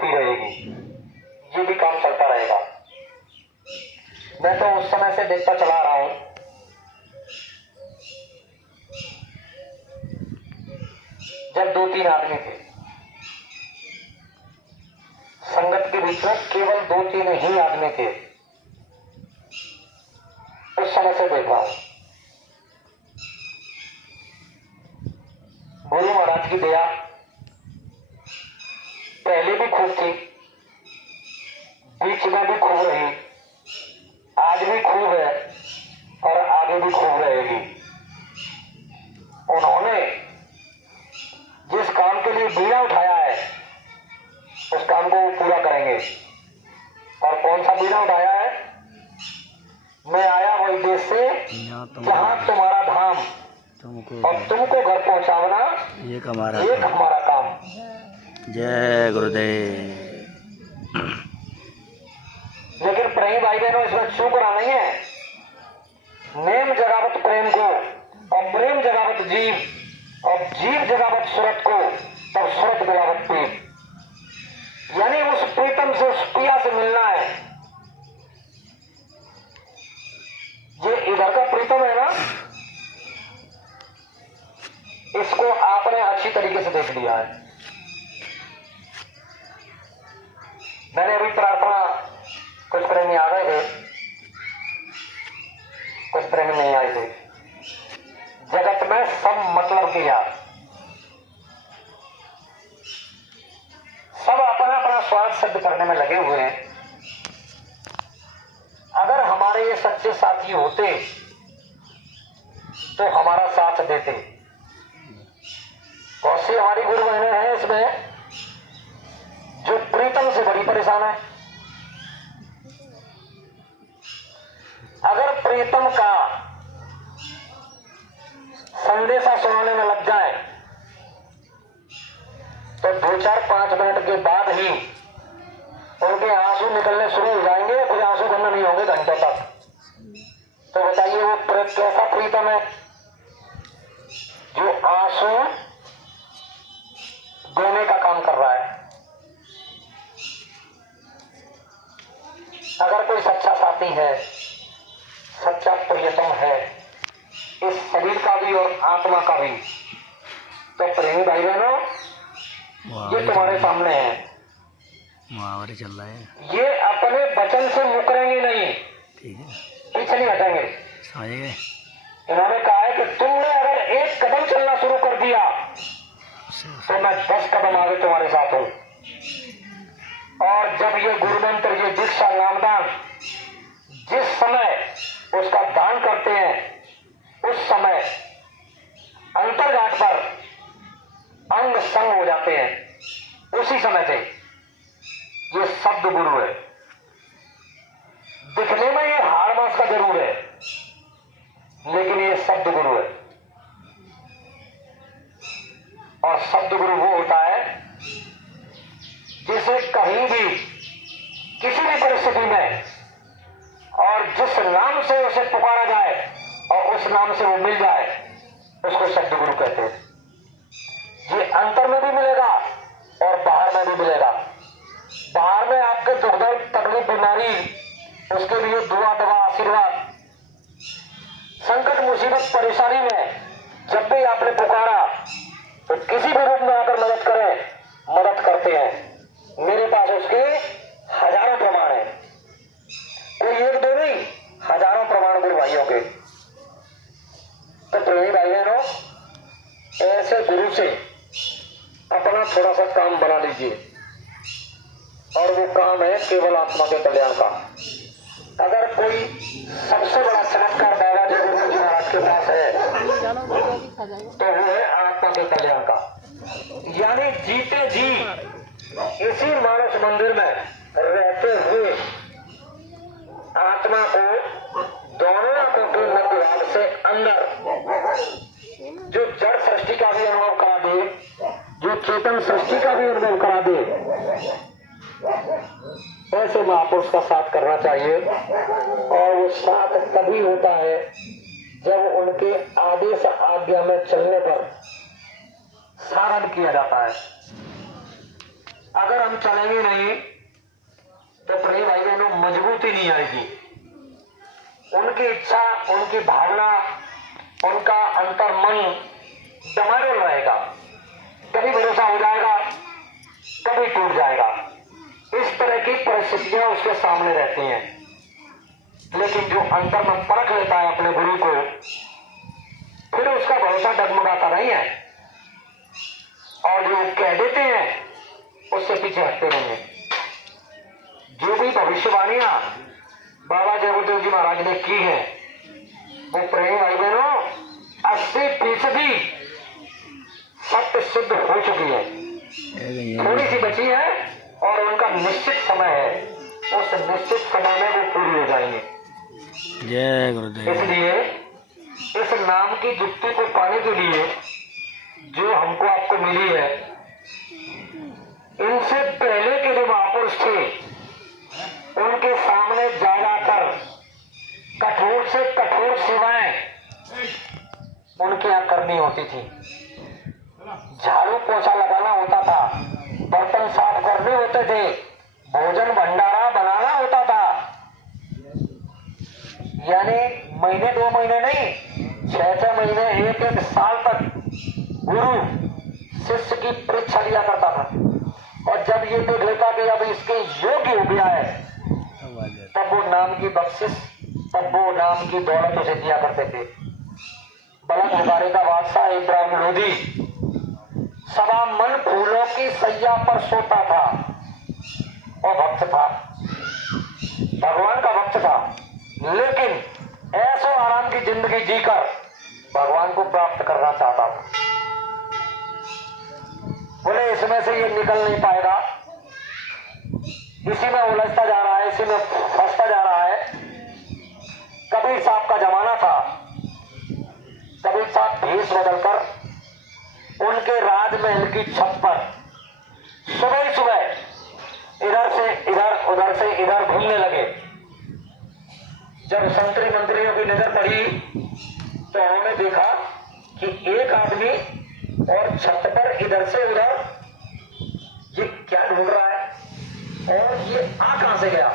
होती रहेगी, ये भी काम चलता रहेगा। मैं तो उस समय से देखता चला रहा हूं, जब 2-3 आदमी थे संगत के बीच में, केवल 2-3 ही आदमी थे, उस समय से देख रहा हूं। गुरु महाराज की दया पहले भी खूब थी, बीच में भी खूब रही, आज भी खूब है और आगे भी खूब रहेगी। उन्होंने जिस काम के लिए बीड़ा उठाया है उस काम को वो पूरा करेंगे। और कौन सा बीड़ा उठाया है? मैं आया वही देश से जहां तुम्हारा धाम, और तुमको घर पहुंचाना एक हमारा काम। जय गुरुदेव। लेकिन प्रेमी भाई बहनों, इसमें चूकना नहीं है। नेम जगावत प्रेम को, और प्रेम जगावत जीव, और जीव जगावत सूरत को, तब सूरत जगावत प्रीत। यानी उस प्रीतम से, उस प्रिया से मिलना है। ये इधर का प्रीतम है ना, इसको आपने अच्छी तरीके से देख लिया है। मैंने अभी प्रार्थना, कुछ प्रेमी आ गए थे, कुछ प्रेमी नहीं आए थे। जगत में सब मतलब किया, सब अपना अपना स्वार्थ सिद्ध करने में लगे हुए हैं। अगर हमारे ये सच्चे साथी होते तो हमारा साथ देते। बहुत सी हमारी गुरु बहनें हैं इसमें जो प्रीतम से बड़ी परेशान है। अगर प्रीतम का संदेशा सुनाने में लग जाए तो 2-4-5 मिनट के बाद ही उनके आंसू निकलने शुरू हो जाएंगे, कुछ आंसू बंद नहीं होंगे घंटों तक। तो बताइए वो कैसा प्रीतम है जो आंसू देने का काम कर रहा है। अगर कोई सच्चा साथी है, सच्चा प्रियतम है, इस शरीर का भी और आत्मा का भी, तो प्रेमी भाई बहनों, ये तुम्हारे सामने है। मुहावरे चल रहा है। ये अपने वचन से मुकरेंगे नहीं, ठीक है, पीछे नहीं हटेंगे। समझ गए। इन्होंने कहा है कि तुमने अगर एक कदम चलना शुरू कर दिया तो मैं 10 कदम आगे तुम्हारे साथ हूं। और जब ये गुरु मंत्र, ये दीक्षा, नामदान, जिस समय उसका दान करते हैं उस समय अंतरघाट पर अंग संग हो जाते हैं। उसी समय से ये शब्द गुरु है। दिखने में ये हाड़ मास का जरूर है, लेकिन ये शब्द गुरु है। और शब्द गुरु वो होता है जिसे कहीं भी, किसी भी परिस्थिति में, और जिस नाम से उसे पुकारा जाए और उस नाम से वो मिल जाए, उसको शब्द गुरु कहते हैं। ये अंतर में भी मिलेगा और बाहर में भी मिलेगा। बाहर में आपके दुख दर्द, तकलीफ, बीमारी, उसके लिए दुआ, दवा, आशीर्वाद, संकट, मुसीबत, परेशानी में जब भी आपने पुकारा तो किसी भी रूप में आकर मदद करें, मदद करते हैं। मेरे पास उसके हजारों प्रमाण हैं, कोई एक दो नहीं, हजारों प्रमाण गुरु भाइयों के। तो प्रेमी भाई बहनों, ऐसे गुरु से अपना थोड़ा सा काम बना लीजिए, और वो काम है केवल आत्मा के कल्याण का। अगर कोई सबसे बड़ा चमत्कार दादा जी गुरु जी महाराज के पास है तो वो है आत्मा के कल्याण का। यानी जीते जी इसी मानस मंदिर में रहते हुए आत्मा को दोनों आंखों के मध्यभाग से अंदर जो जड़ सृष्टि का भी अनुभव करा दे, जो चेतन सृष्टि का भी अनुभव करा दे, ऐसे महापुरुष का साथ करना चाहिए। और वो साथ तभी होता है जब उनके आदेश आज्ञा में चलने पर सारण किया जाता है। अगर हम चलेंगे नहीं तो प्रिय भाई बहनों मजबूती नहीं आएगी। उनकी इच्छा, उनकी भावना, उनका अंतर मन डमाडोल रहेगा। कभी भरोसा हो जाएगा, कभी टूट जाएगा। इस तरह की परिस्थितियां उसके सामने रहती हैं। लेकिन जो अंतर में परख लेता है अपने गुरु को, फिर उसका भरोसा डगमगाता नहीं है और जो कह देते हैं उससे पीछे हटते नहीं है। जो भी भविष्यवाणियां बाबा जय गुरुदेव जी महाराज ने की है वो प्रेम भाई बहनों 80% सत्य सिद्ध हो चुकी है। थोड़ी सी बची है और उनका निश्चित समय है, उस निश्चित समय में वो पूरी हो जाएंगे। जय गुरुदेव। इसलिए इस नाम की जुक्ति को पाने के लिए जो हमको आपको मिली है, इनसे पहले के जो महापुरुष थे उनके सामने जा जाकर कठोर से कठोर सेवाएं उनके यहाँ करनी होती थी। झाड़ू पोछा लगाना होता था, बर्तन साफ करने होते थे, भोजन भंडारा बनाना होता था। यानी महीने 2 महीने नहीं, 6-6 महीने, 1-1 साल तक गुरु शिष्य की परीक्षा लिया करता था। और जब ये देख लेता कि अब इसके योग्य हो गया है, तब वो नाम की बख्शिश, तब वो नाम की दौलत उसे दिया करते थे। बलक बुखारी का बादशाह इब्राहिम लोधी सवा मन फूलों की सैया पर सोता था और भक्त था, भगवान का भक्त था। लेकिन ऐसो आराम की जिंदगी जीकर भगवान को प्राप्त करना चाहता था। बोले इसमें से ये निकल नहीं पाएगा, इसी में उलझता जा रहा है, इसी में फंसता जा रहा है। कबीर साहब का जमाना था। कबीर साहब भेष बदलकर उनके राजमहल की छत पर सुबह ही सुबह इधर से इधर, उधर से इधर घूमने लगे। जब संतरी मंत्रियों की नजर पड़ी तो उन्होंने देखा कि एक आदमी और छत पर इधर से उधर ये क्या ढूंढ रहा है और ये आ कहां से गया।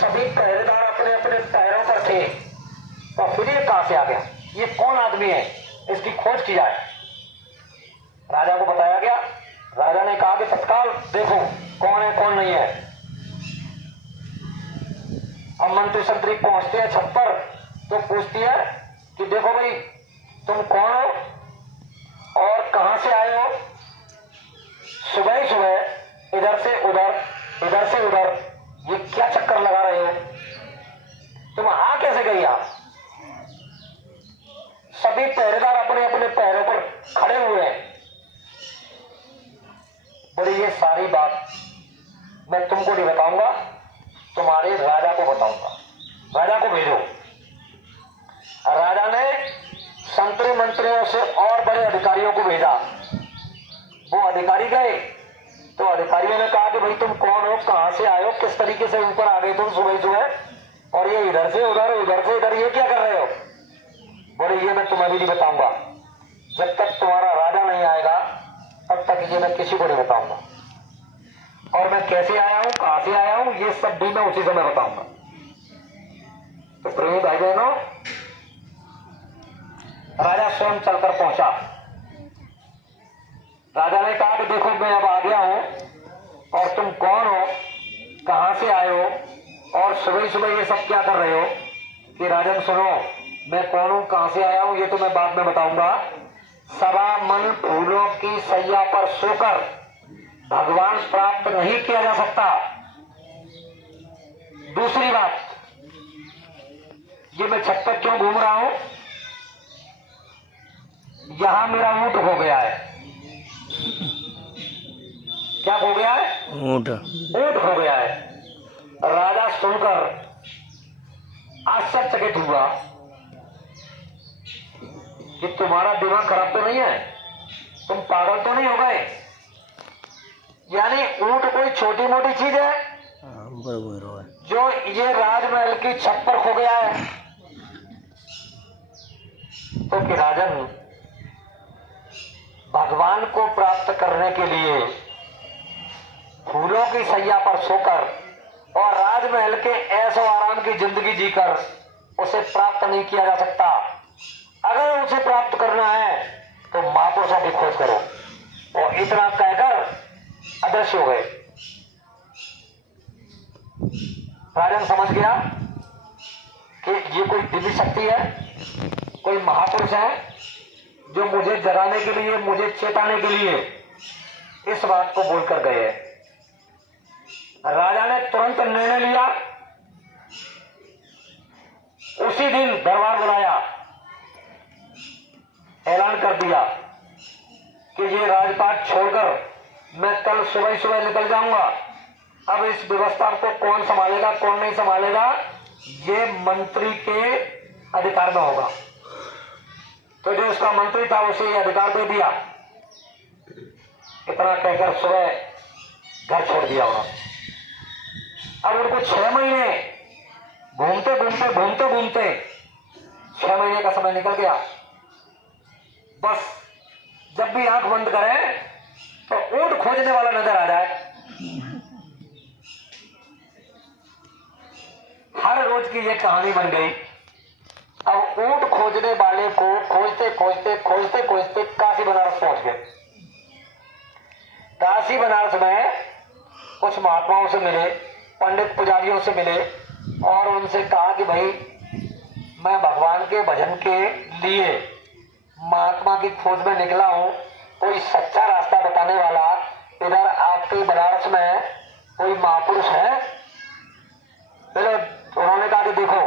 सभी पहरेदार अपने अपने पैरों पर थे और फिर ये कहां से आ गया, ये कौन आदमी है, इसकी खोज की जाए। राजा को बताया गया। राजा ने कहा कि तत्काल देखो कौन है कौन नहीं है। अब मंत्री संतरी पहुंचते हैं छत पर तो पूछती है कि देखो भाई तुम कौन हो और कहां से आए हो। सुबह ही सुबह इधर से उधर, इधर से उधर ये क्या चक्कर लगा रहे हो, तुम आ कैसे गई। आप सभी पहरेदार अपने अपने पैरों पर खड़े हुए हैं। बोले ये सारी बात मैं तुमको नहीं बताऊंगा, तुम्हारे राजा को बताऊंगा, राजा को भेजो। राजा ने संतरी मंत्रियों से और बड़े अधिकारियों को भेजा। वो अधिकारी गए तो अधिकारियों ने कहा कि भाई तुम कौन हो, कहां से आए हो, किस तरीके से ऊपर आ गए तुम सुबह सुबह और ये इधर से उधर, उधर से इधर, ये क्या कर रहे हो। बोले ये मैं तुम्हें भी नहीं बताऊंगा, जब तक तुम्हारा राजा नहीं आएगा तब तक ये मैं किसी को नहीं बताऊंगा। और मैं कैसे आया हूं, कहां से आया हूं, ये सब भी मैं उसी समय बताऊंगा। तो प्रेमी भाई बहनों, राजा स्वयं चलकर पहुंचा। राजा ने कहा कि देखो मैं अब आ गया हूं और तुम कौन हो, कहां से आए हो और सुबह सुबह ये सब क्या कर रहे हो। कि राजन सुनो, मैं कौन हूं, कहां से आया हूं, ये तो मैं बाद में बताऊंगा। सवा मन फूलों की सैया पर सोकर भगवान प्राप्त नहीं किया जा सकता। दूसरी बात, ये मैं छत पर क्यों घूम रहा हूं, यहां मेरा ऊंट हो गया है। क्या हो गया है, ऊंट हो गया है। राजा सुनकर आश्चर्यचकित हुआ कि तुम्हारा दिमाग खराब तो नहीं है, तुम पागल तो नहीं हो गए। यानी ऊंट कोई छोटी मोटी चीज है जो ये राजमहल की छत पर खो गया है। तो कि राजन, भगवान को प्राप्त करने के लिए फूलों की सैया पर सोकर और राजमहल के ऐशो आराम की जिंदगी जीकर उसे प्राप्त नहीं किया जा सकता। अगर उसे प्राप्त करना है तो महापुरुषों की खोज करो। और इतना कहकर अदृश्य हो गए। राजन समझ गया कि ये कोई दिव्य शक्ति है, कोई महापुरुष है जो मुझे जगाने के लिए, मुझे चेताने के लिए इस बात को बोलकर गए हैं। राजा ने तुरंत निर्णय लिया, उसी दिन दरबार बुलाया, ऐलान कर दिया कि ये राजपाट छोड़कर मैं कल सुबह सुबह निकल जाऊंगा। अब इस व्यवस्था को कौन संभालेगा, कौन नहीं संभालेगा, ये मंत्री के अधिकार में होगा। तो जो उसका मंत्री था उसे ये अधिकार दे दिया। इतना कहकर सुबह घर छोड़ दिया उन्होंने। अब उनको 6 महीने घूमते घूमते 6 महीने का समय निकल गया। बस जब भी आंख बंद करें तो ऊंट खोजने वाला नजर आ जाए। हर रोज की ये कहानी बन गई। अब ऊंट खोजने वाले को खोजते काशी बनारस पहुंच गए। काशी बनारस में कुछ महात्माओं से मिले, पंडित पुजारियों से मिले और उनसे कहा कि भाई मैं भगवान के भजन के लिए महात्मा की खोज में निकला हूं, कोई सच्चा रास्ता बताने वाला इधर आपके बनारस में कोई महापुरुष है? पहले उन्होंने कहा कि देखो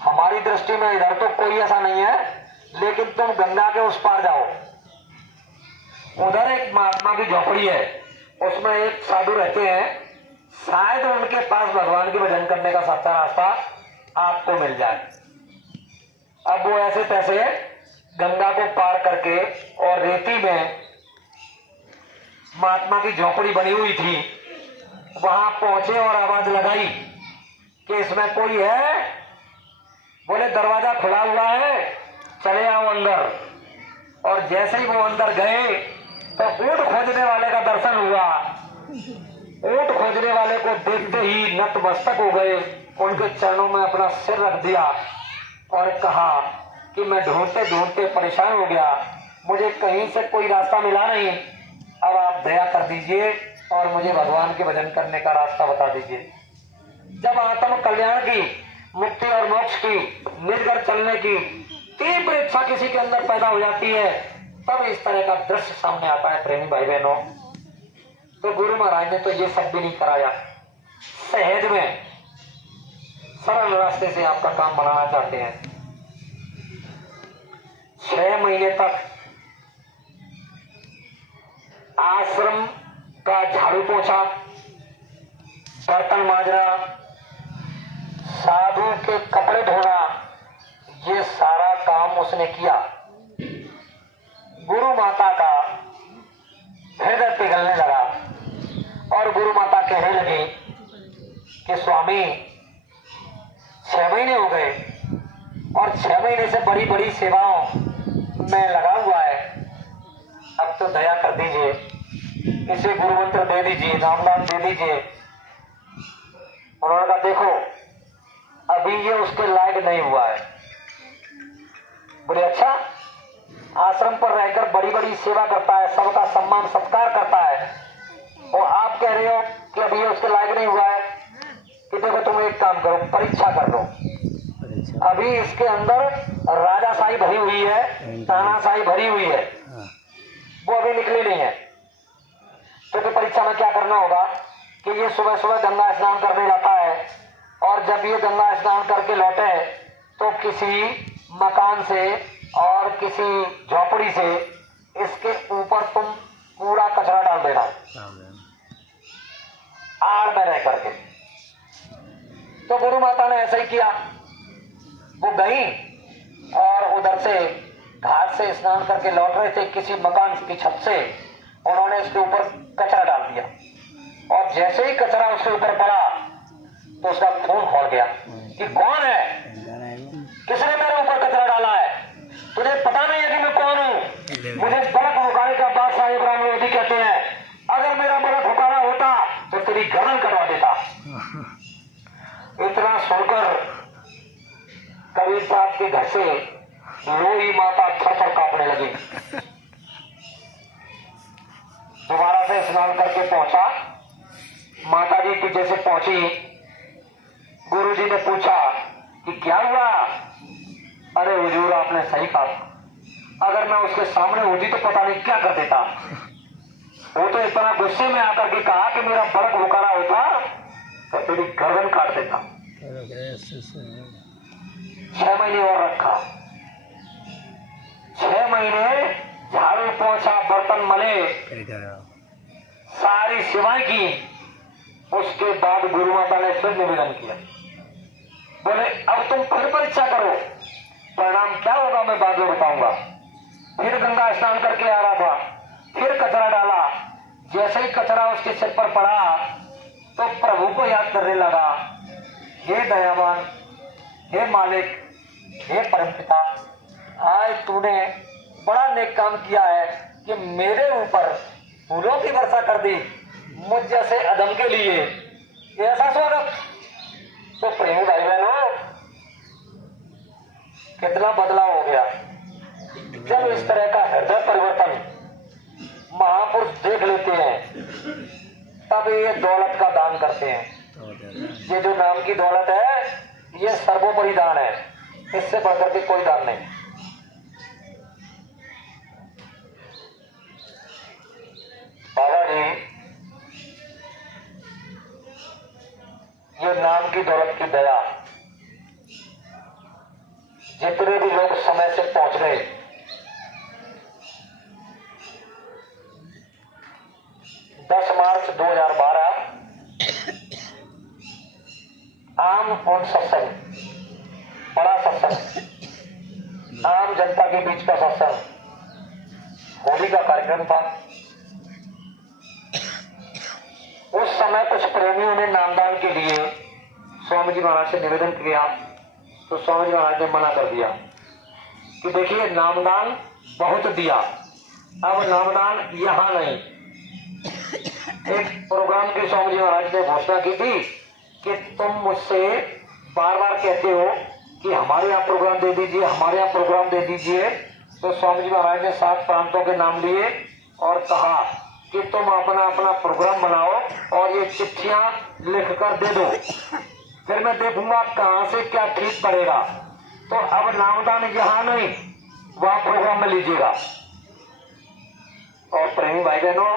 हमारी दृष्टि में इधर तो कोई ऐसा नहीं है, लेकिन तुम गंगा के उस पार जाओ, उधर एक महात्मा की झोपड़ी है, उसमें एक साधु रहते हैं, शायद उनके पास भगवान की भजन करने का सच्चा रास्ता आपको मिल जाए। अब वो ऐसे तैसे गंगा को पार करके और रेती में महात्मा की झोपड़ी बनी हुई थी, वहां पहुंचे और आवाज लगाई कि इसमें कोई है? बोले दरवाजा खुला हुआ है, चले आओ अंदर। और जैसे ही वो अंदर गए तो ऊंट खोजने वाले का दर्शन हुआ। ऊंट खोजने वाले को देखते ही नतमस्तक हो गए, उनके चरणों में अपना सिर रख दिया और कहा कि मैं ढूंढते परेशान हो गया, मुझे कहीं से कोई रास्ता मिला नहीं, अब आप दया कर दीजिए और मुझे भगवान के भजन करने का रास्ता बता दीजिए। जब आत्म कल्याण की, मुक्ति और मोक्ष की, निर्गर चलने की तीव्र इच्छा किसी के अंदर पैदा हो जाती है, तब इस तरह का दृश्य सामने आता है। प्रेमी भाई बहनों, तो गुरु महाराज ने तो ये सब भी नहीं कराया, सहज में सरल रास्ते से आपका काम बनाना चाहते हैं। 6 महीने तक आश्रम का झाड़ू पोछा, बर्तन मांजना, साधु के कपड़े धोना, ये सारा काम उसने किया। गुरु माता का हृदय पिघलने लगा और गुरु माता कहने लगी कि स्वामी 6 महीने हो गए और 6 महीने से बड़ी बड़ी सेवाओं में लगा हुआ है, अब तो दया कर दीजिए, इसे गुरु मंत्र दे दीजिए, नाम दे दीजिए। उन्होंने कहा देखो अभी ये उसके लायक नहीं हुआ है। बोले अच्छा, आश्रम पर रहकर बड़ी बड़ी सेवा करता है, सबका सम्मान सत्कार करता है, और आप कह रहे हो कि अभी ये उसके लायक नहीं हुआ है? कि देखो तुम एक काम करो, परीक्षा कर लो। अभी इसके अंदर राजाशाही भरी हुई है, तानाशाही भरी हुई है, वो अभी निकली नहीं है। क्योंकि परीक्षा में क्या करना होगा कि ये सुबह सुबह गंगा स्नान करने जाता है, और जब ये गंगा स्नान करके लौटे तो किसी मकान से और किसी झोपड़ी से इसके ऊपर तुम पूरा कचरा डाल देना, आड़ में रह करके। तो गुरु माता ने ऐसा ही किया। वो गई और उधर से घाट से स्नान करके लौट रहे थे, किसी मकान की छत से उन्होंने इसके ऊपर कचरा डाल दिया, और जैसे ही कचरा उसके ऊपर पड़ा तो उसका खून खोल गया कि कौन है, किसने मेरे ऊपर कचरा डाला है, तुझे पता नहीं है कि मैं कौन हूँ? मुझे बलक हुकारे का बादशाह इब्राहिम लोधी कहते हैं। अगर मेरा बलक हुकारा होता तेरी गर्दन कटवा देता। इतना सुनकर कबीर साहब के घर से लोई माता थर-थर कांपने लगी। दोबारा से स्नान करके पहुंचा, माता जी पीछे से पहुंची। गुरुजी ने पूछा कि क्या हुआ? अरे हुजूर, आपने सही कहा, अगर मैं उसके सामने होती तो पता नहीं क्या कर देता। वो तो इतना गुस्से में आकर के कहा कि मेरा बड़क बुखारा होता तो तेरी गर्दन काट देता। 6 महीने और रखा। 6 महीने झाड़ू पोंछा, बर्तन मले, सारी सेवाएं की। उसके बाद गुरु माता ने फिर निवेदन किया, बोले अब तुम फिर परीक्षा करो, परिणाम क्या होगा मैं बाद में बताऊंगा। फिर गंगा स्नान करके आ रहा था, फिर कचरा डाला। जैसे ही कचरा उसके सिर पर पड़ा तो प्रभु को याद करने लगा, हे दयावान, हे मालिक, हे परमपिता, आज तूने बड़ा नेक काम किया है कि मेरे ऊपर फूलों की वर्षा कर दी, मुझ जैसे अदम के लिए ऐसा स्वागत। तो प्रेमी भाई बहनों, कितना बदलाव हो गया जब इस तरह का हृदय परिवर्तन महापुरुष देख लेते हैं, तब ये दौलत का दान करते हैं। ये जो नाम की दौलत है, ये सर्वोपरि दान है, इससे बढ़कर के कोई दान नहीं। बाबा जी, ये नाम की दौलत की दया, जितने भी लोग समय से पहुंच गए, 10 मार्च 2012 आम और सत्संग, बड़ा सत्संग, आम जनता के बीच का सत्संग, होली का कार्यक्रम था। उस समय कुछ प्रेमियों ने नामदान के लिए स्वामी जी महाराज से निवेदन किया, तो स्वामी जी महाराज ने मना कर दिया कि देखिए, नामदान बहुत दिया, अब नामदान यहाँ नहीं। एक प्रोग्राम के स्वामी जी महाराज ने घोषणा की थी कि तुम मुझसे बार बार कहते हो कि हमारे यहाँ प्रोग्राम दे दीजिए, हमारे यहाँ प्रोग्राम दे दीजिए। तो स्वामी जी महाराज ने 7 प्रांतों के नाम लिए और कहा कि तुम अपना अपना प्रोग्राम बनाओ और ये चिट्ठियां लिख कर दे दो, फिर मैं देखूंगा कहां से क्या ठीक पड़ेगा। तो अब नामदान यहाँ नहीं, वहां प्रोग्राम में लीजिएगा। और प्रेमी भाई बहनों,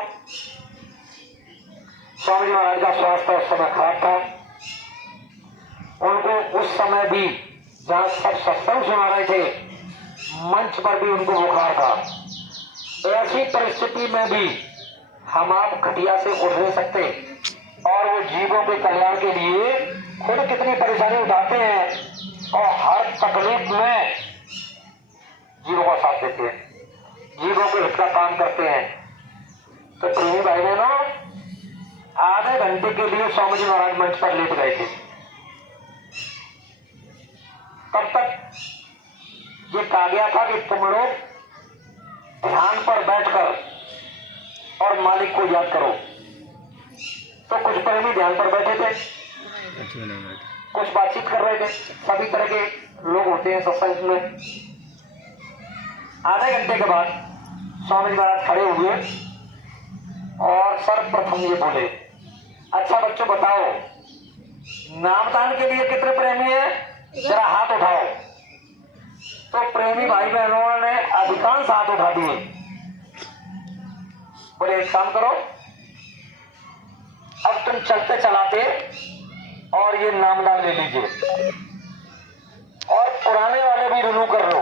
स्वामी जी महाराज का स्वास्थ्य उस समय खराब था। उनको उस समय भी, जहां सब सत्संग सुना रहे थे, मंच पर भी उनको बुखार था। ऐसी परिस्थिति में भी हम आप खटिया से उठ नहीं सकते, और वो जीवों के कल्याण के लिए खुद कितनी परेशानी उठाते हैं और हर तकलीफ में जीवों का साथ देते हैं, जीवों के हित का काम करते हैं। तो प्रेमी भाई बहनों, आधे घंटे के लिए स्वामी जी महाराज मंच पर लेट गए थे। तब तक ये कहा गया था कि तुम लोग ध्यान पर बैठकर और मालिक को याद करो। तो कुछ प्रेमी ध्यान पर बैठे थे, कुछ बातचीत कर रहे थे, सभी तरह के लोग होते हैं सत्संग में। आधे घंटे के बाद स्वामी जी महाराज खड़े हुए और सर्वप्रथम ये बोले, अच्छा बच्चों बताओ, नामदान के लिए कितने प्रेमी हैं? जरा हाथ उठाओ। तो प्रेमी भाई बहनों ने अधिकांश हाथ उठा दिए। बोले एक काम करो, अब तुम चलते चलाते और ये नामदान ले लीजिए, और पुराने वाले भी रिन्यू कर लो।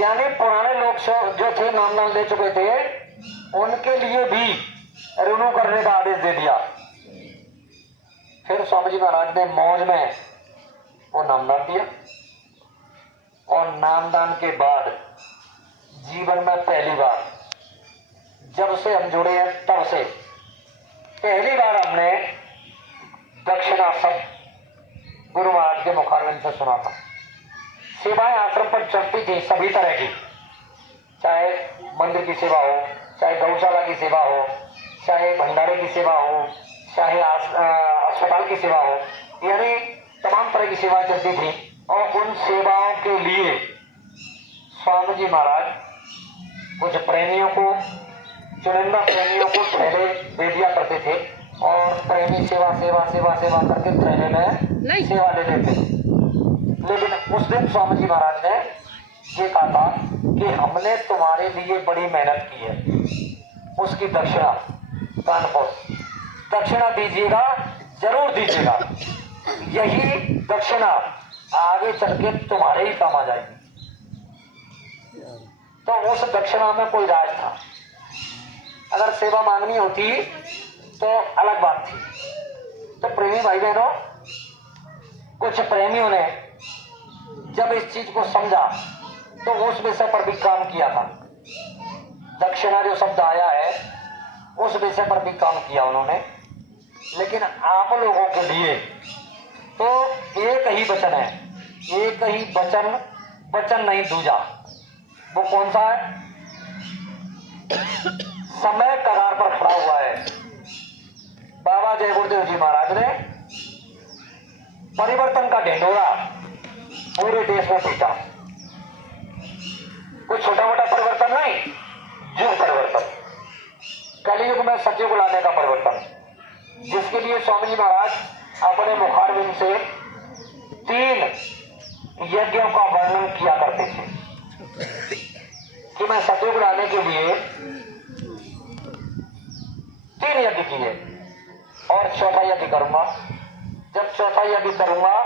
यानी पुराने लोग जो थे नामदान ले चुके थे, उनके लिए भी रिन्यू करने का आदेश दे दिया। फिर स्वामी जी महाराज ने मौज में वो नामदान दिया, और नामदान के बाद जीवन में पहली बार, जब से हम जुड़े हैं तब से पहली बार हमने दक्षिणा सब गुरु महाराज के मुखारविंद से सुना था। सेवाएं आश्रम पर चलती थी सभी तरह की, चाहे मंदिर की सेवा हो, चाहे गौशाला की सेवा हो, चाहे भंडारे की सेवा हो, चाहे अस्पताल की सेवा हो, यानी तमाम तरह की सेवाएं चलती थी। और उन सेवाओं के लिए स्वामी जी महाराज कुछ प्रेमियों को, चुनिंदा प्रेमियों को थैले दे दिया करते थे और प्रेमी सेवा सेवा सेवा सेवा करके थैले में सेवा ले लेते थे। लेकिन उस दिन स्वामी जी महाराज ने ये कहा था कि हमने तुम्हारे लिए बड़ी मेहनत की है, उसकी दक्षिणा कानपुर दक्षिणा दीजिएगा, जरूर दीजिएगा। यही दक्षिणा आगे चल के तुम्हारे ही काम आ जाएगी। तो उस दक्षिणा में कोई राज था। अगर सेवा मांगनी होती तो अलग बात थी। तो प्रेमी भाई बहनों, कुछ प्रेमियों ने जब इस चीज को समझा तो उस विषय पर भी काम किया था। दक्षिणा जो शब्द आया है उस विषय पर भी काम किया उन्होंने। लेकिन आप लोगों के लिए तो एक ही वचन है, एक ही वचन, वचन नहीं दूजा। वो कौन सा है? समय कगार पर खड़ा हुआ है। बाबा जय गुरुदेव जी महाराज ने परिवर्तन का ढिंढोरा पूरे देश में पीटा। कोई छोटा मोटा परिवर्तन नहीं, युग परिवर्तन, कलयुग में सत्य को लाने का परिवर्तन, जिसके लिए स्वामी जी महाराज अपने मुखारबिंद से 3 यज्ञों का वर्णन किया करते थे कि मैं सत्युग लाने के लिए 3 यज्ञ किए और चौथा यज्ञ करूंगा। जब चौथा यज्ञ करूंगा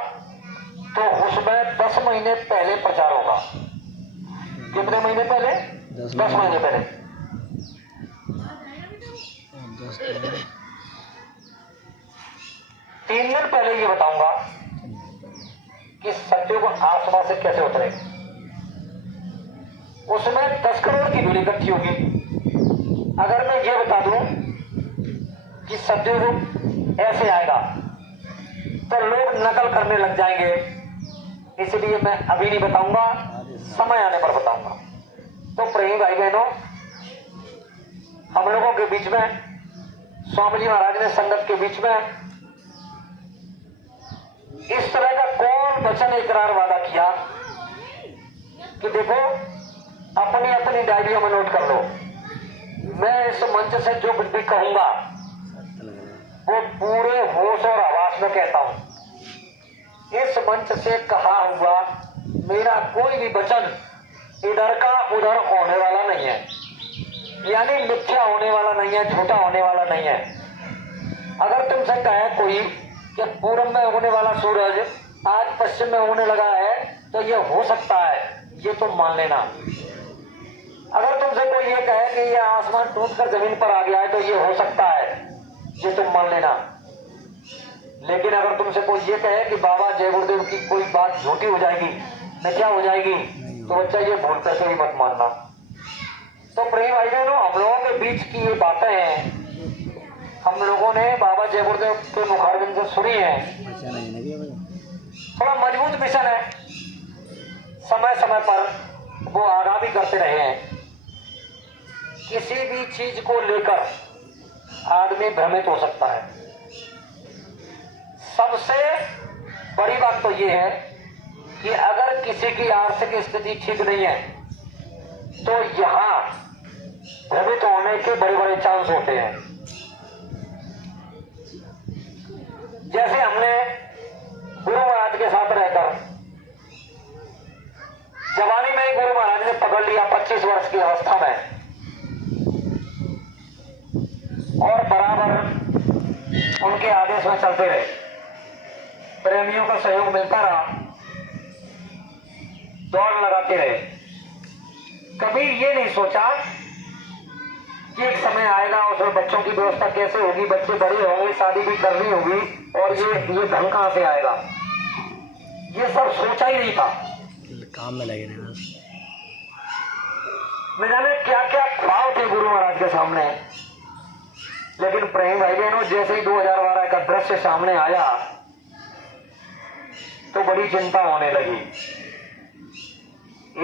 तो उसमें 10 महीने पहले प्रचार होगा। कितने महीने पहले? 10 महीने पहले। 3 दिन पहले ये बताऊंगा कि सत्युग आसमान से कैसे उतरे। उसमें 10 करोड़ की भीड़ इकट्ठी होगी। अगर मैं ये बता दूं कि सत्युग ऐसे आएगा तो लोग नकल करने लग जाएंगे, इसलिए मैं अभी नहीं बताऊंगा, समय आने पर बताऊंगा। तो प्रेमी भाई बहनों, हम लोगों के बीच में स्वामी जी महाराज ने संगत के बीच में इस तरह का कौन वचन इकरार वादा किया कि देखो अपनी अपनी डायरियों में नोट कर लो। मैं इस मंच से जो कुछ भी कहूंगा वो पूरे होश और आवाज में कहता हूं। इस मंच से कहा हुआ मेरा कोई भी वचन इधर का उधर होने वाला नहीं है, यानी मिथ्या होने वाला नहीं है, झूठा होने वाला नहीं है। अगर तुमसे कहे कोई कि पूर्व में उगने वाला सूरज आज पश्चिम में उगने लगा है तो ये हो सकता है, ये तुम मान लेना। अगर तुमसे कोई ये कहे कि ये आसमान टूटकर जमीन पर आ गया है तो ये हो सकता है, ये तुम मान लेना। लेकिन अगर तुमसे कोई ये कहे कि बाबा जय गुरुदेव की कोई बात झूठी हो जाएगी, मिथ्या हो जाएगी, तो बच्चा ये भूल करके भी मत मानना। तो प्रेम भाई बहनों, हम लोगों के बीच की ये बातें हैं, हम लोगों ने बाबा जय गुरुदेव के मुखारबिंद से सुनी है। थोड़ा मजबूत मिशन है, समय समय पर वो आगाह भी करते रहे हैं। किसी भी चीज को लेकर आदमी भ्रमित हो सकता है। सबसे बड़ी बात तो ये है कि अगर किसी की आर्थिक स्थिति ठीक नहीं है तो यहां भ्रमित होने के बड़े बड़े चांस होते हैं। जैसे हमने गुरु महाराज के साथ रहकर जवानी में ही गुरु महाराज ने पकड़ लिया 25 वर्ष की अवस्था में, और बराबर उनके आदेश में चलते रहे। प्रेमियों का सहयोग मिलता रहा, दौड़ लगाते रहे। कभी ये नहीं सोचा कि एक समय आएगा उसमें बच्चों की व्यवस्था कैसे होगी, बच्चे बड़े होंगे, शादी भी करनी होगी, और ये धन कहां से आएगा, ये सब सोचा ही नहीं था। काम में लगे रहे बस। न जाने क्या क्या ख्वाब थे गुरु महाराज के सामने। लेकिन प्रेम भाई बहनों, जैसे ही 2012 का दृश्य सामने आया तो बड़ी चिंता होने लगी।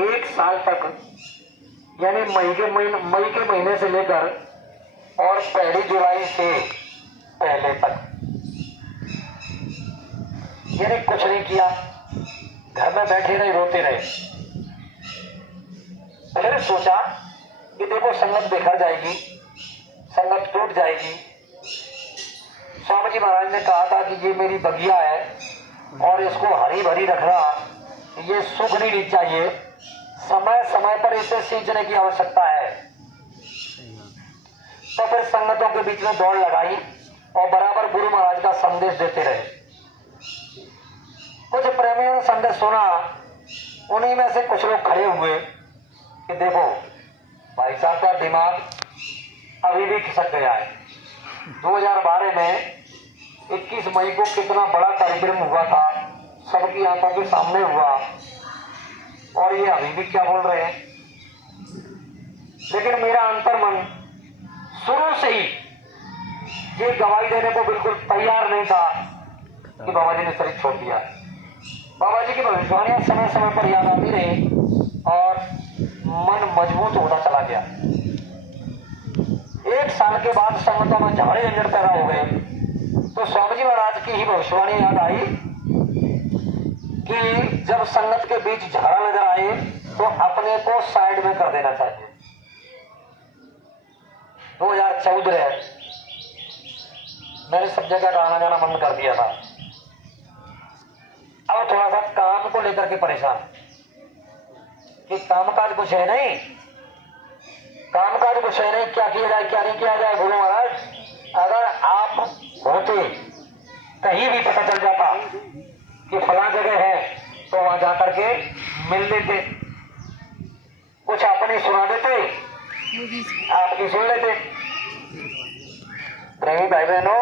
1 साल तक, यानी मई के महीने से लेकर और 1 जुलाई से पहले तक। यानी कुछ नहीं किया, घर में बैठे रहे, रोते रहे। फिर सोचा कि देखो संगत बिखर जाएगी, संगत टूट जाएगी। स्वामी जी महाराज ने कहा था कि ये मेरी बगिया है और इसको हरी भरी रखना, ये सूख नहीं चाहिए, समय समय पर इसे सींचने की आवश्यकता है। तो फिर संगतों के बीच में दौड़ लगाई और बराबर गुरु महाराज का संदेश देते रहे। कुछ प्रेमियों ने संदेश सुना, उन्हीं में से कुछ लोग खड़े हुए कि देखो भाई साहब का दिमाग अभी भी खिसक गया है। 2012 में 21 मई को कितना बड़ा कार्यक्रम हुआ था, सबकी आंखों के सामने हुआ, और ये अभी भी क्या बोल रहे हैं। लेकिन मेरा अंतर्मन शुरू से ही ये गवाही देने को बिल्कुल तैयार नहीं था कि बाबा जी ने शरीर छोड़ दिया। बाबा जी की भविष्यवाणियां समय समय पर याद आती रही और मन मजबूत होता चला गया। 1 साल के बाद संगतों में झगड़े झंझट पैदा हो गए, तो स्वामी जी महाराज की ही भविष्यवाणी याद आई कि जब संगत के बीच झगड़ा नजर आए तो अपने को साइड में कर देना चाहिए। 2014 मैंने सब जगह आना जाना बंद कर दिया था। अब थोड़ा सा काम को लेकर के परेशान कि कामकाज कुछ है नहीं, कामकाज कुछ है नहीं, क्या किया जाए क्या नहीं किया जाए। गुरु महाराज अगर आप होते, कहीं भी पता चल जाता कि फला जगह है, तो वहां जाकर के मिल लेते, कुछ अपनी सुना देते, आपकी सुन लेते। प्रेमी भाई बहनों,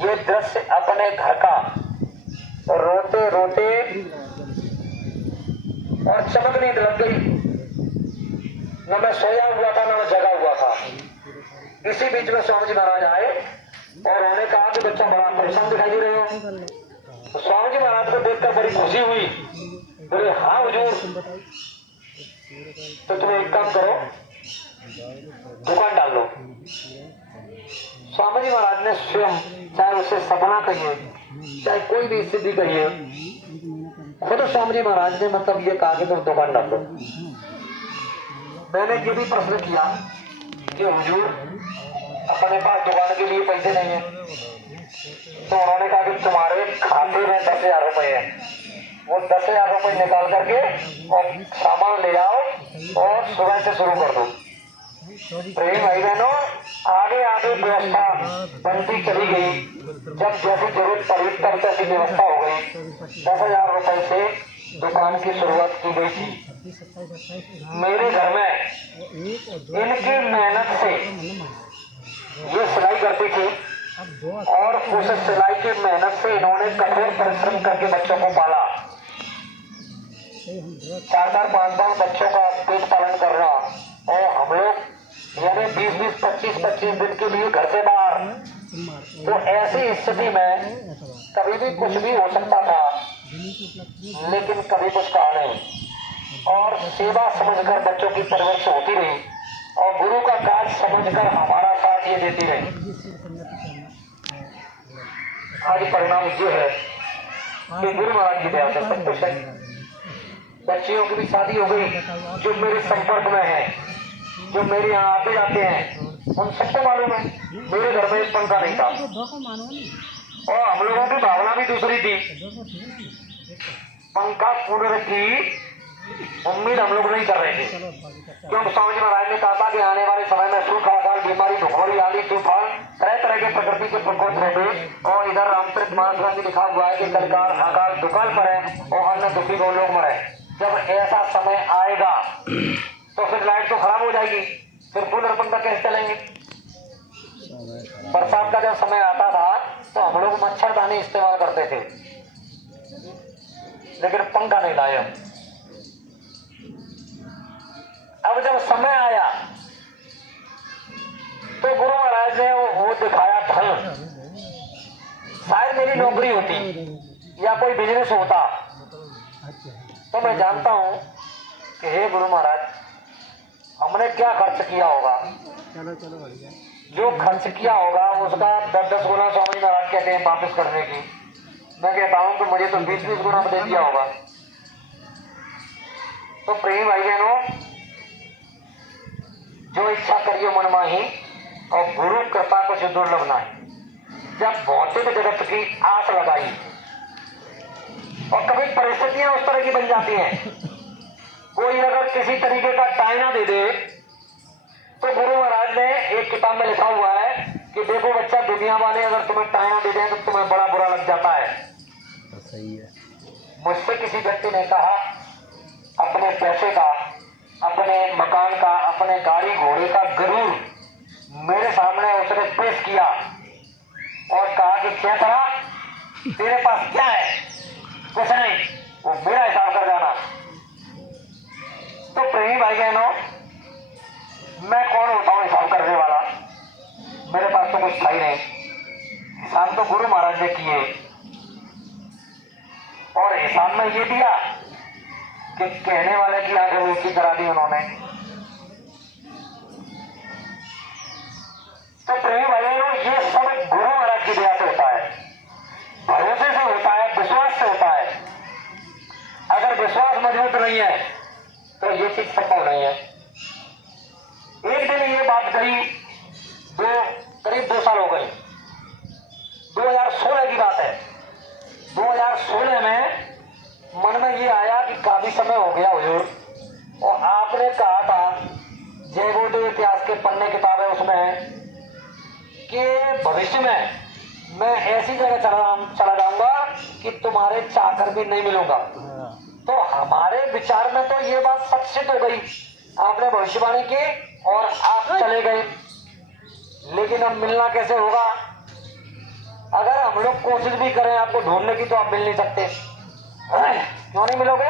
ये दृश्य अपने घर का रोते रोते और चमक नींद लग गई। न मैं सोया हुआ था, न मैं जगा हुआ था। इसी बीच में स्वामी जी महाराज आए और उन्होंने कहा कि बच्चा बड़ा परेशान दिखाई दे रहे हो। तो स्वामी जी महाराज को देखकर बड़ी खुशी हुई। बोले हाँ हुजूर, तो तुम्हें एक काम करो, दुकान डाल लो। स्वामी जी महाराज ने स्वयं, चाहे उसे सपना कहिए चाहे कोई भी स्थिति कहिए, खुद स्वामी जी महाराज ने मतलब ये कहा कि तुम दुकान डाल लो। मैंने ये भी प्रश्न किया कि हुजूर अपने पास दुकान के लिए पैसे नहीं है, तो उन्होंने कहा कि तुम्हारे खाते में 10,000 रुपए है, वो 10,000 रुपए निकाल करके और सामान ले आओ और सुबह से शुरू कर दो। प्रेमी भाई बहनों, आगे आगे व्यवस्था बनती चली गई। जब जैसी जरूरत पड़ी तब तैसी व्यवस्था हो गई। 10,000 रुपए से दुकान की शुरुआत की गई थी। मेरे घर में इनकी मेहनत से ये सिलाई करती थी और उस सिलाई की मेहनत से इन्होंने कठोर परिश्रम करके बच्चों को पाला। 4-4, 5-5 बच्चों का पेट पालन करना, और हम लोग यानी 20-20, 25-25 दिन के लिए घर से बाहर। तो ऐसी स्थिति में कभी भी कुछ भी हो सकता था, लेकिन कभी कुछ कहा नहीं और सेवा समझकर बच्चों की परवरिश होती रही और गुरु का काज समझकर हमारा साथ ये देती रही। आज परिणाम ये है कि गुरु महाराज की दया से सब कुछ है। बच्चियों की भी शादी हो गई जो मेरे संपर्क में है, जो मेरे यहाँ आते जाते हैं, उन सबको मालूम है मेरे घर में एक पंखा नहीं था। और हम लोगों की भावना भी दूसरी थी, पंखा कूलर की उम्मीद हम लोग नहीं कर रहे थे, क्योंकि स्वामी जी महाराज ने कहा था कि आने वाले समय में सूखा, अकाल, बीमारी, भुखमरी आदि तूफान, तरह तरह के प्रकृति के प्रकोप होंगे। और इधर रामचरितमानस में लिखा हुआ है कि कलकार अकाल दुकाल पर है और अन्न दुखी को लोग मरे। जब ऐसा समय आएगा तो फिर लाइट तो खराब हो जाएगी, फिर कूलर पंखा कैसे चलेंगे। बरसात का जब समय आता था तो हम लोग मच्छरदानी इस्तेमाल करते थे, लेकिन पंखा नहीं लाए। अब जब समय आया तो गुरु महाराज ने वो दिखाया धन। शायद मेरी नौकरी होती या कोई बिजनेस होता तो मैं जानता हूं कि हे गुरु महाराज, हमने क्या खर्च किया होगा। चलो बढ़िया। जो खर्च किया होगा उसका 10-10 गुना स्वामी महाराज कहते हैं वापस करने की। मैं कहता हूँ कि मुझे तो 20-20 गुना दे दिया होगा। तो प्रेम भाई बहनों, जो इच्छा करियो मन माही और गुरु कृपा कुछ दुर्लभ नहीं। जब भौतिक जगत की आस लगाई और कभी परिस्थितियां उस तरह की बन जाती हैं, कोई अगर किसी तरीके का टाइना दे दे, तो गुरु महाराज ने एक किताब में लिखा हुआ है कि देखो बच्चा, दुनिया वाले अगर तुम्हें टाइना दे दें तो तुम्हें बड़ा बुरा लग जाता है। तो सही है। मुझसे किसी व्यक्ति ने कहा, अपने पैसे का, अपने मकान का, अपने गाड़ी घोड़े का गरूर मेरे सामने उसने पेश किया और कहा कि चेतरा, तेरे पास क्या है? कुछ नहीं, वो मेरा हिसाब कर जाना। तो प्रेमी भाई बहनों, मैं कौन होता हूँ हिसाब करने वाला? मेरे पास तो कुछ था ही नहीं। हिसाब तो गुरु महाराज ने किए और हिसाब में ये दिया कि कहने वाले की आंखें ऊंची करा दी उन्होंने। तो प्रेमी भाई बहनों, ये सब गुरु महाराज की दया से होता है, भरोसे से होता है, विश्वास से होता है। अगर विश्वास मजबूत नहीं है तो ये चीज संभव नहीं है। एक दिन ये बात करी, करीब 2 साल हो गई, 2016 की बात है। 2016 में मन में ये आया कि काफी समय हो गया हुजूर, और आपने कहा था जय गुरुदेव इतिहास के पन्ने किताब है उसमें कि भविष्य में मैं ऐसी जगह चला जाऊंगा कि तुम्हारे चाकर भी नहीं मिलूंगा। तो हमारे विचार में तो ये बात सच सिद्ध हो गई, आपने भविष्यवाणी की और आप चले गए। लेकिन अब मिलना कैसे होगा? अगर हम लोग कोशिश भी करें आपको ढूंढने की तो आप मिल नहीं सकते। क्यों नहीं मिलोगे?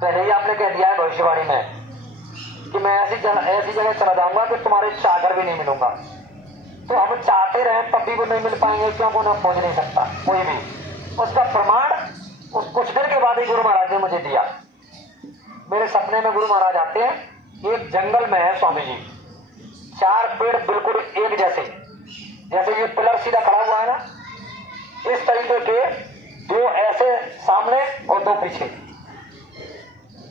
पहले ही आपने कह दिया है भविष्यवाणी में कि मैं ऐसी जगह चला जाऊंगा कि तुम्हारे चाकर भी नहीं मिलूंगा। तो हम चाहते रहे तब भी वो नहीं मिल पाएंगे, क्योंकि उन्हें खोज नहीं सकता कोई भी। उसका प्रमाण उस कुछ देर के बाद ही गुरु महाराज ने मुझे दिया। मेरे सपने में गुरु महाराज आते हैं, एक जंगल में है स्वामी जी, 4 पेड़ बिल्कुल एक जैसे, जैसे ये पिलर सीधा खड़ा हुआ है ना, इस तरीके के 2 ऐसे सामने और 2 पीछे,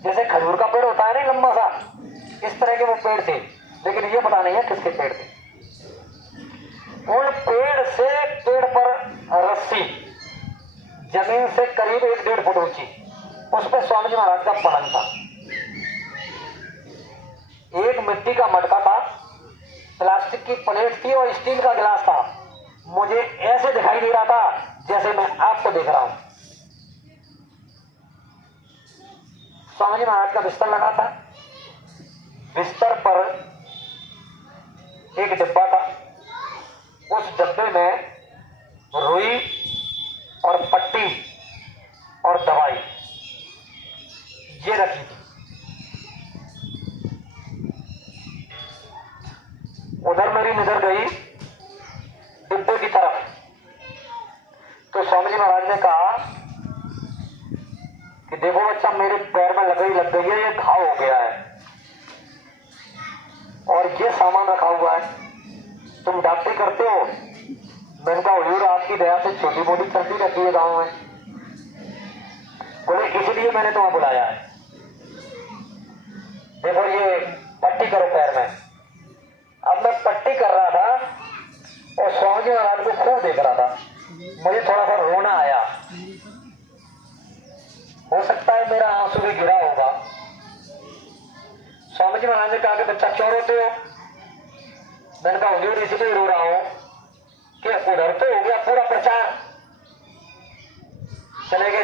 जैसे खजूर का पेड़ होता है ना लंबा सा, इस तरह के वो पेड़ थे। लेकिन ये पता नहीं है किसके पेड़ थे। उन पेड़ से पेड़ पर रस्सी जमीन से करीब 1-1.5 फुट ऊंची, उस पर स्वामी जी महाराज का पलंग था। एक मिट्टी का मटका था, प्लास्टिक की प्लेट थी और स्टील का गिलास था। मुझे ऐसे दिखाई दे रहा था जैसे मैं आपको देख रहा हूं। स्वामी जी महाराज का बिस्तर लगा था, बिस्तर पर एक डिब्बा था, उस डब्बे में रुई और पट्टी और दवाई ये रखी थी। उधर मेरी नजर गई डिब्बे की तरफ, तो स्वामी जी महाराज ने कहा कि देखो बच्चा, मेरे पैर में लग गई है, ये घाव हो गया है और ये सामान रखा हुआ है, तुम डॉक्टरी करते हो? मैंने कहा हुजूर आपकी दया से छोटी मोटी चलती रहती है गाँव में। बोले इसलिए मैंने तुम्हें बुलाया है, देखो ये पट्टी करो पैर में। अब मैं पट्टी कर रहा था और स्वामी जी महाराज को खूब देख रहा था, मुझे थोड़ा सा रोना आया। हो सकता है मेरा आंसू भी गिरा होगा। स्वामी जी महाराज ने कहा कि बच्चा क्यों रोते हो? मैंने कहा हुजूर इसलिए रो रहा हूं कि उधर तो हो गया पूरा प्रचार, चले गए।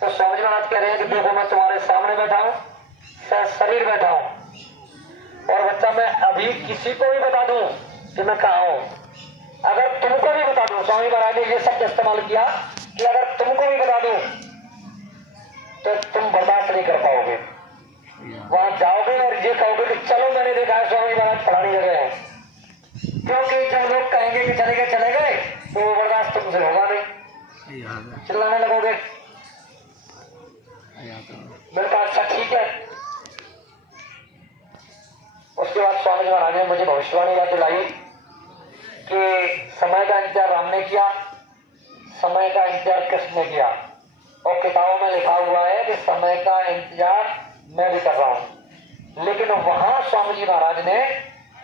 तो स्वामी जी महाराज कह रहे हैं कि देखो मैं तुम्हारे सामने बैठा हूं, शरीर बैठा हूं, और बच्चा मैं अभी किसी को भी बता दूं कि मैं कहा हूं, अगर तुमको भी बता दूं, स्वामी महाराज ने ये शब्द इस्तेमाल किया कि अगर तुमको भी बता दूं तो तुम बर्दाश्त नहीं कर पाओगे। वहां जाओगे और ये कहोगे कि चलो मैंने देखा है स्वामी महाराज फलानी जगह है। क्योंकि जब लोग कहेंगे कि चले गए तो वो बर्दाश्त तुमसे होगा नहीं, चिल्लाने लगोगे। मैंने कहा अच्छा ठीक है। उसके बाद स्वामी जी महाराज ने मुझे भविष्यवाणी याद दिलाई कि समय का इंतजार राम ने किया, समय का इंतजार कृष्ण ने किया, और किताबों में लिखा हुआ है कि समय का इंतजार मैं भी कर रहा हूं। लेकिन वहां स्वामी जी महाराज ने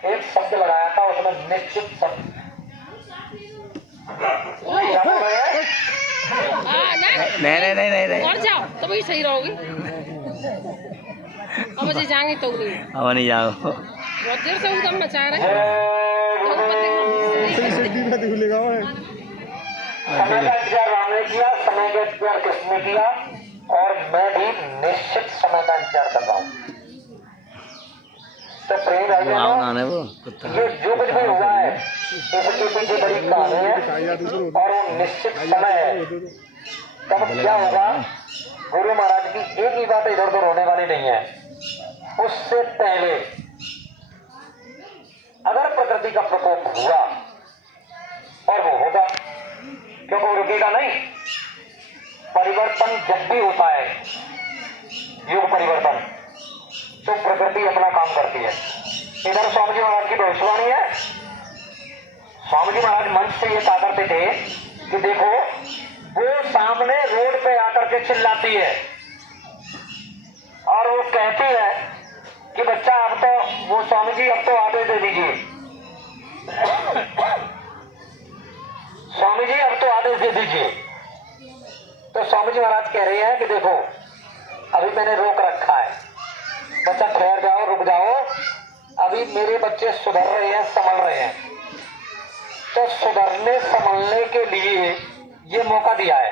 एक शब्द लगाया था, उसमें निश्चित शब्द। नहीं और जाओ तभी सही रहोगे। अब मुझे जाएंगे तो नहीं, अब नहीं जाओ। बहुत देर से उधम मचा रहे समय का इंतजार राम ने किया, समय का इंतजार कृष्ण ने किया, और मैं भी निश्चित समय का इंतजार कर रहा हूँ। तो प्रेम भाई ये जो कुछ भी हुआ है इसके पीछे बड़ी कहानी है, और वो निश्चित समय है। तब क्या होगा, गुरु महाराज की एक ही बात इधर उधर होने वाली नहीं है। उससे पहले अगर प्रकृति का प्रकोप हुआ, और वो होगा, क्योंकि वो रुकेगा नहीं। परिवर्तन जब भी होता है, युग परिवर्तन, तो प्रकृति अपना काम करती है। इधर स्वामी जी महाराज की भविष्यवाणी है। स्वामी जी महाराज मंच से ये कहा करते थे कि देखो, वो सामने रोड पे आकर के चिल्लाती है और वो कहती है कि बच्चा अब तो, वो स्वामी जी अब तो आदेश दे दीजिए, स्वामी जी अब तो आदेश दे दीजिए। तो स्वामी जी महाराज कह रहे हैं कि देखो, अभी मैंने रोक रखा है, बच्चा ठहर जाओ, रुक जाओ, अभी मेरे बच्चे सुधर रहे हैं, संभल रहे हैं। तो सुधरने संभलने के लिए ये मौका दिया है,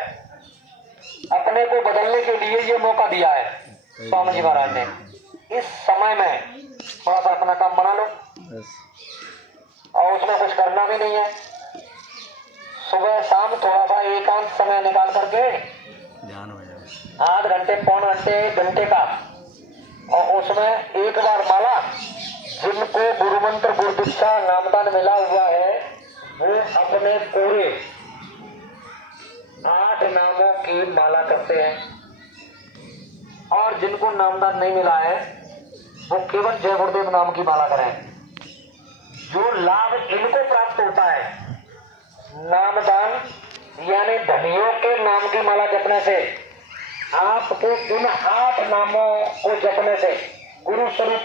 अपने को बदलने के लिए ये मौका दिया है स्वामी जी महाराज ने। इस समय में थोड़ा सा अपना काम बना लो, और उसमें कुछ करना भी नहीं है। सुबह शाम थोड़ा सा एकांत समय निकाल करके, आध घंटे, पौन घंटे, 1 घंटे का, और उसमें एक बार माला, जिनको गुरु मंत्र, गुरु दीक्षा, नामदान मिला हुआ है, वो अपने पूरे 8 नामों की माला करते हैं। और जिनको नामदान नहीं मिला है, वो केवल जय गुरुदेव नाम की माला करें। जो लाभ इनको प्राप्त होता है, नामदान यानी धनियों के नाम की माला जपने से, आपको इन 8 नामों को जपने से गुरु स्वरूप